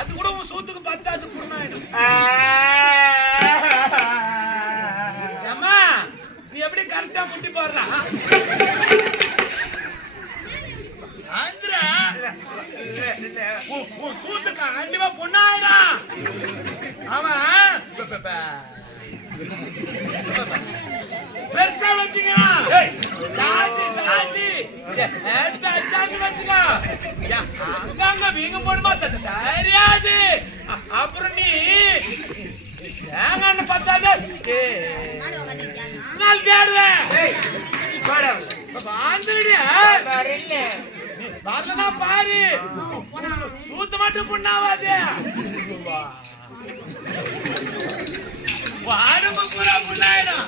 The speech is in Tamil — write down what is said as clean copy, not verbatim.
அது கூட உன் சூத்துக்கு பத்தாது புண்ணாயிடும். ஏம்மா நீ எப்படி கரெக்டா முட்டி போடுறா? ஆந்திரா உன் சூத்துக்கு கண்டிப்பா பொண்ணாயிடா. அவன் பெருசா வச்சுக்கிறான். அங்க வீங்க போடுமா தெரியாது. அப்புறம் நீ தேங்காய் பத்தாது தேடுவேன். வரலனா பாரு சூத்த மட்டும் பொண்ணாவாது. வாடம்பு பூரா பொண்ணாயிடும்.